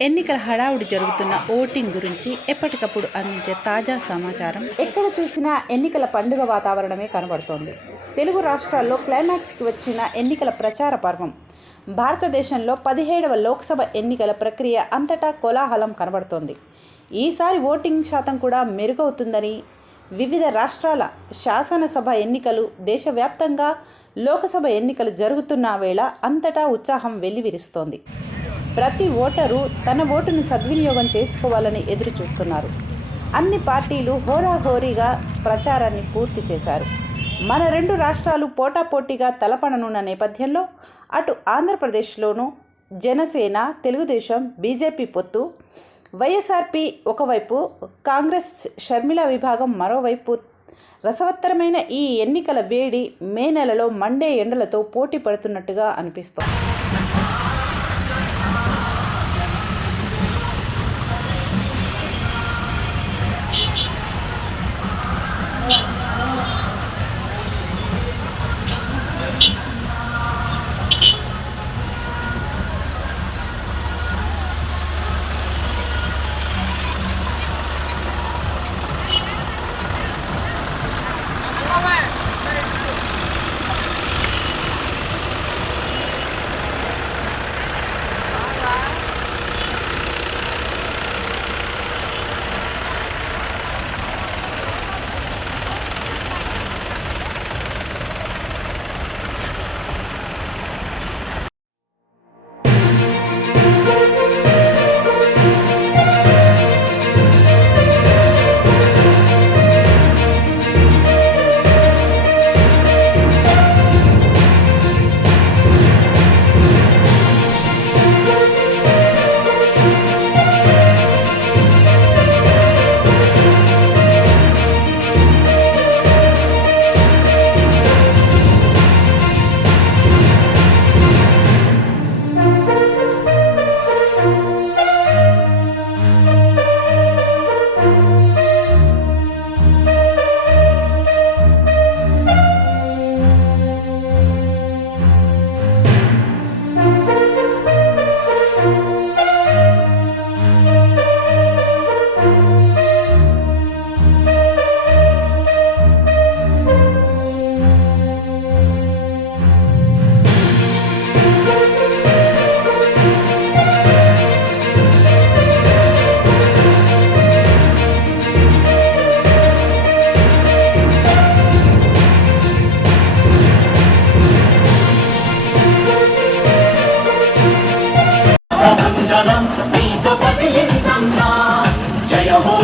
ఎన్నికల హడావుడి జరుగుతున్న ఓటింగ్ గురించి ఎప్పటికప్పుడు అందించే తాజా సమాచారం. ఎక్కడ చూసినా ఎన్నికల పండుగ వాతావరణమే కనబడుతోంది. తెలుగు రాష్ట్రాల్లో క్లైమాక్స్కి వచ్చిన ఎన్నికల ప్రచార పర్వం. భారతదేశంలో 17వ లోక్సభ ఎన్నికల ప్రక్రియ అంతటా కోలాహలం కనబడుతోంది. ఈసారి ఓటింగ్ శాతం కూడా మెరుగవుతుందని, వివిధ రాష్ట్రాల శాసనసభ ఎన్నికలు, దేశవ్యాప్తంగా లోకసభ ఎన్నికలు జరుగుతున్న వేళ అంతటా ఉత్సాహం వెల్లివిరుస్తోంది. ప్రతి ఓటరు తన ఓటును సద్వినియోగం చేసుకోవాలని ఎదురు చూస్తున్నారు. అన్ని పార్టీలు హోరాహోరీగా ప్రచారాన్ని పూర్తి చేశారు. మన రెండు రాష్ట్రాలు పోటాపోటీగా తలపడనున్న నేపథ్యంలో అటు ఆంధ్రప్రదేశ్లోనూ జనసేన, తెలుగుదేశం, బీజేపీ పొత్తు, వైఎస్ఆర్పీ ఒకవైపు, కాంగ్రెస్ షర్మిల విభాగం మరోవైపు రసవత్తరమైన ఈ ఎన్నికల వేడి మే నెలలో మండే ఎండలతో పోటీ పడుతున్నట్టుగా అనిపిస్తోంది. జనం నీతో పదిలిందన్నా జయ హో